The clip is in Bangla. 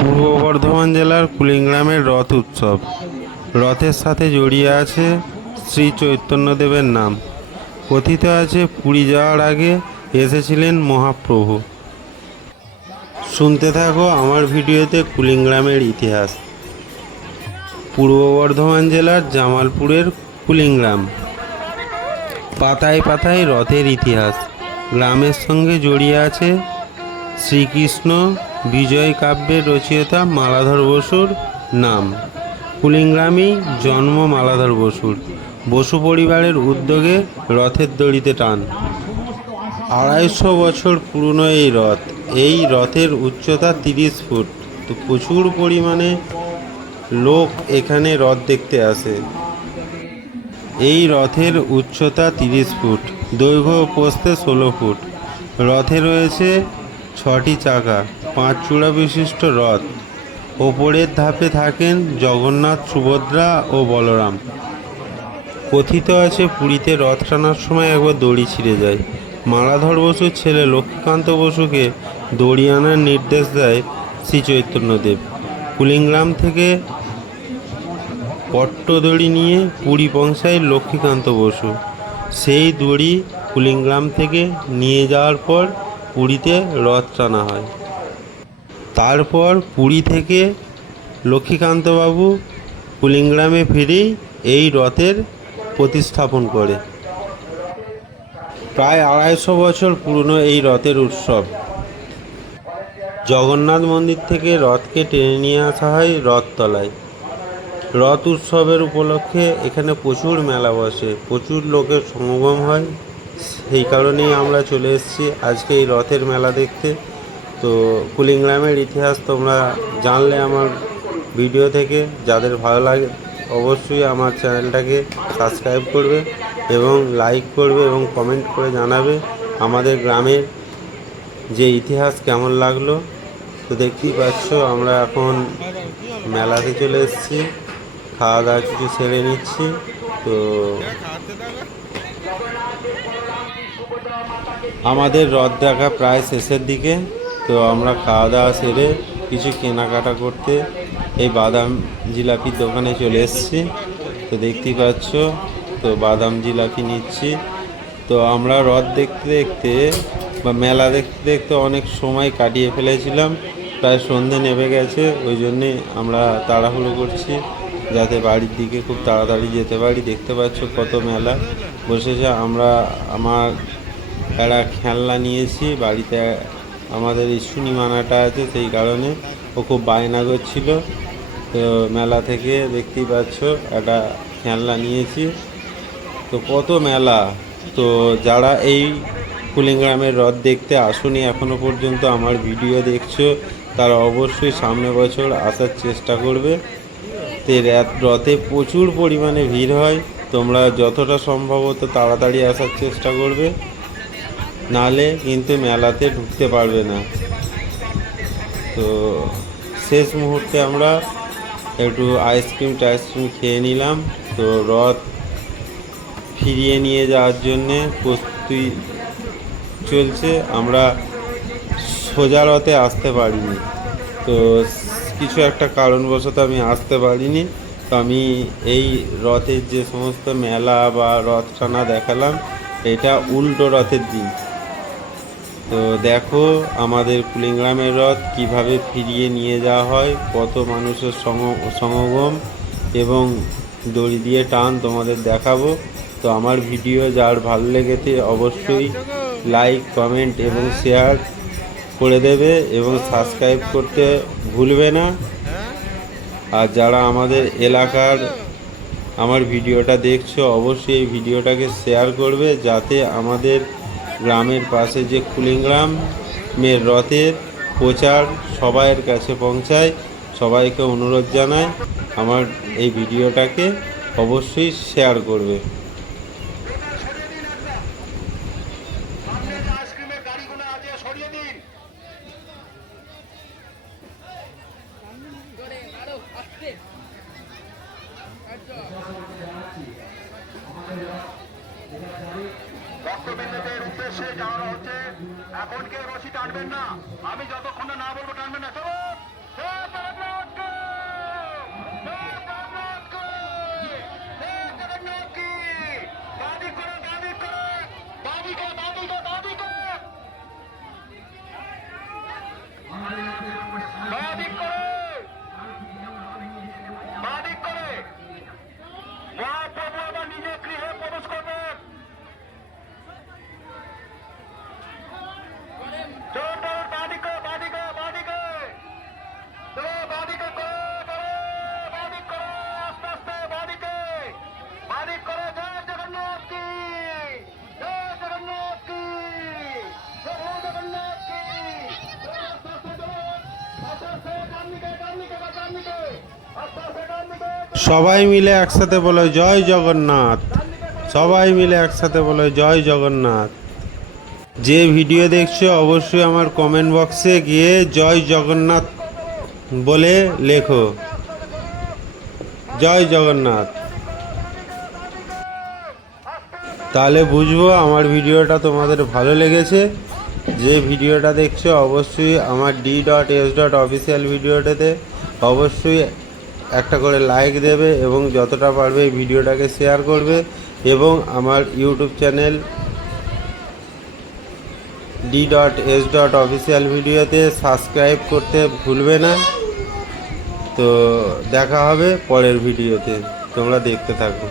পূর্ব বর্ধমান জেলার কুলিংগ্রামের রথ উৎসব। রথের সাথে জড়িয়ে আছে শ্রী চৈতন্যদেবের নাম। কথিত আছে পুরী যাওয়ার আগে এসেছিলেন মহাপ্রভু। শুনতে থাকো আমার ভিডিওতে কুলিংগ্রামের ইতিহাস। পূর্ব বর্ধমান জেলার জামালপুরের কুলিংগ্রাম। পাতায় পাতায় রথের ইতিহাস। গ্রামের সঙ্গে জড়িয়ে আছে শ্রীকৃষ্ণ বিজয় কাব্যের রচয়িতা মালাধর বসুর নাম। কুলিংগ্রামই জন্ম মালাধর বসুর। বসু পরিবারের উদ্যোগে রথের দড়িতে টান। আড়াইশো বছর পুরনো এই রথ। এই রথের উচ্চতা তিরিশ ফুট। তো প্রচুর পরিমাণে লোক এখানে রথ দেখতে আসে। এই রথের উচ্চতা তিরিশ ফুট। দৈর্ঘ্য প্রস্থে ষোলো ফুট। রথে রয়েছে ছটি চাকা। পাঁচ চূড়া বিশিষ্ট রথ। ওপরের ধাপে থাকেন জগন্নাথ, সুভদ্রা ও বলরাম। কথিত আছে পুরীতে রথ টানার সময় একবার দড়ি ছিঁড়ে যায়। মালাধর বসুর ছেলে লক্ষ্মীকান্ত বসুকে দড়ি আনার নির্দেশ দেয় শ্রী চৈতন্যদেব কুলিংগ্রাম থেকে পট্টদড়ি নিয়ে পুরী পৌঁছায় লক্ষ্মীকান্ত বসু। সেই দড়ি কুলিংগ্রাম থেকে নিয়ে যাওয়ার পর পুরীতে রথ টানা হয়। তারপর পুরী থেকে লক্ষ্মীকান্তবাবু কুলিংগ্রামে ফিরেই এই রথের প্রতিস্থাপন করে। প্রায় আড়াইশো বছর পুরনো এই রথের উৎসব। জগন্নাথ মন্দির থেকে রথকে টেনে নিয়ে আসা হয় রথতলায়। রথ উৎসবের উপলক্ষে এখানে প্রচুর মেলা বসে, প্রচুর লোকের সমাগম হয়। সেই কারণেই আমরা চলে এসেছি আজকে এই রথের মেলা দেখতে। তো কুলিংগ্রামের ইতিহাস তোমরা জানলে আমার ভিডিও থেকে। যাদের ভালো লাগে, অবশ্যই আমার চ্যানেলটাকে সাবস্ক্রাইব করবে এবং লাইক করবে এবং কমেন্ট করে জানাবে আমাদের গ্রামের যে ইতিহাস কেমন লাগল। তো দেখতেই পাচ্ছ, আমরা এখন মেলাতে চলে এসেছি। খাওয়া দাওয়া কিছু সেরে নিচ্ছি। তো আমাদের রথ দেখা প্রায় শেষের দিকে। তো আমরা খাওয়া দাওয়া সেরে কিছু কেনাকাটা করতে এই বাদাম জিলাপির দোকানে চলে এসেছি। তো দেখতেই পাচ্ছ, তো বাদাম জিলাপি নিচ্ছি। তো আমরা রথ দেখতে দেখতে বা মেলা দেখতে দেখতে অনেক সময় কাটিয়ে ফেলেছিলাম। প্রায় সন্ধে নেমে গেছে, ওই জন্যে আমরা তাড়াহুড়ো করছি যাতে বাড়ির দিকে খুব তাড়াতাড়ি যেতে পারি। দেখতে পাচ্ছ কত মেলা। বসেছে আমরা, আমার একটা খেলনা নিয়েছি, বাড়িতে আমাদের এই শুনি মানাটা আছে, সেই কারণে ও খুব বায়না করছিল তো মেলা থেকে দেখতেই পাচ্ছ, একটা খেলনা নিয়েছি। তো কত মেলা! তো যারা এই কুলিংগ্রামের রথ দেখতে আসুনি এখনও পর্যন্ত আমার ভিডিও দেখছ, তারা অবশ্যই সামনে বছর আসার চেষ্টা করবে। তো রথে প্রচুর পরিমাণে ভিড় হয়, তোমরা যতটা সম্ভবত তাড়াতাড়ি আসার চেষ্টা করবে। নালে কিন্তু মেলাতে ঢুকতে পারবে না। তো শেষ মুহূর্তে আমরা একটু আইসক্রিম টাইসক্রিম খেয়ে নিলাম। তো রথ ফিরিয়ে নিয়ে যাওয়ার জন্যে প্রস্তুতি চলছে। আমরা সোজা রথে আসতে পারিনি। তো কিছু একটা কারণবশত আমি আসতে পারিনি। তো আমি এই রথের যে সমস্ত মেলা বা রথ টানা দেখালাম, এটা উল্টো রথের দিন। তো দেখো, আমাদের কুলিংগ্রামের রথ কীভাবে ফিরিয়ে নিয়ে যাওয়া হয়, কত মানুষের সম- সমাগম এবং দড়ি দিয়ে টান তোমাদের দেখাবো। তো আমার ভিডিও যার ভালো লেগেছে অবশ্যই লাইক, কমেন্ট এবং শেয়ার করে দেবে এবং সাবস্ক্রাইব করতে ভুলবে না। আর যারা আমাদের এলাকার আমার ভিডিওটা দেখছ, অবশ্যই এই ভিডিওটাকে শেয়ার করবে যাতে আমাদের গ্রামের পাশে যে মেয়ের রথের প্রচার সবাইয়ের কাছে পৌঁছায়। সবাইকে অনুরোধ জানায় আমার এই ভিডিওটাকে অবশ্যই শেয়ার করবে। সামনে যে ভক্তবৃন্দদের উদ্দেশ্যে যাওয়া হচ্ছে, এখন কেউ রশি টানবেন না। আমি যতক্ষণ না বলব, টানবেন না। চলো! সবাই মিলে একসাথে বলো, জয় জগন্নাথ। সবাই মিলে একসাথে বলো, জয় জগন্নাথ। যে ভিডিও দেখছ, অবশ্যই আমার কমেন্ট বক্সে গিয়ে, জয় জগন্নাথ বলে লেখো। জয় জগন্নাথ। তাহলে বুঝব আমার ভিডিওটা তোমাদের ভালো লেগেছে। যে ভিডিওটা দেখছ, অবশ্যই আমার D dot S dot official ভিডিওটাতে অবশ্যই একটা করে লাইক দেবে এবং যতটা পারবে এই ভিডিওটাকে শেয়ার করবে এবং আমার YouTube channel D dot S dot official ভিডিওতে সাবস্ক্রাইব করতে ভুলবে না। তো দেখা হবে পরের ভিডিওতে। তোমরা দেখতে থাকো।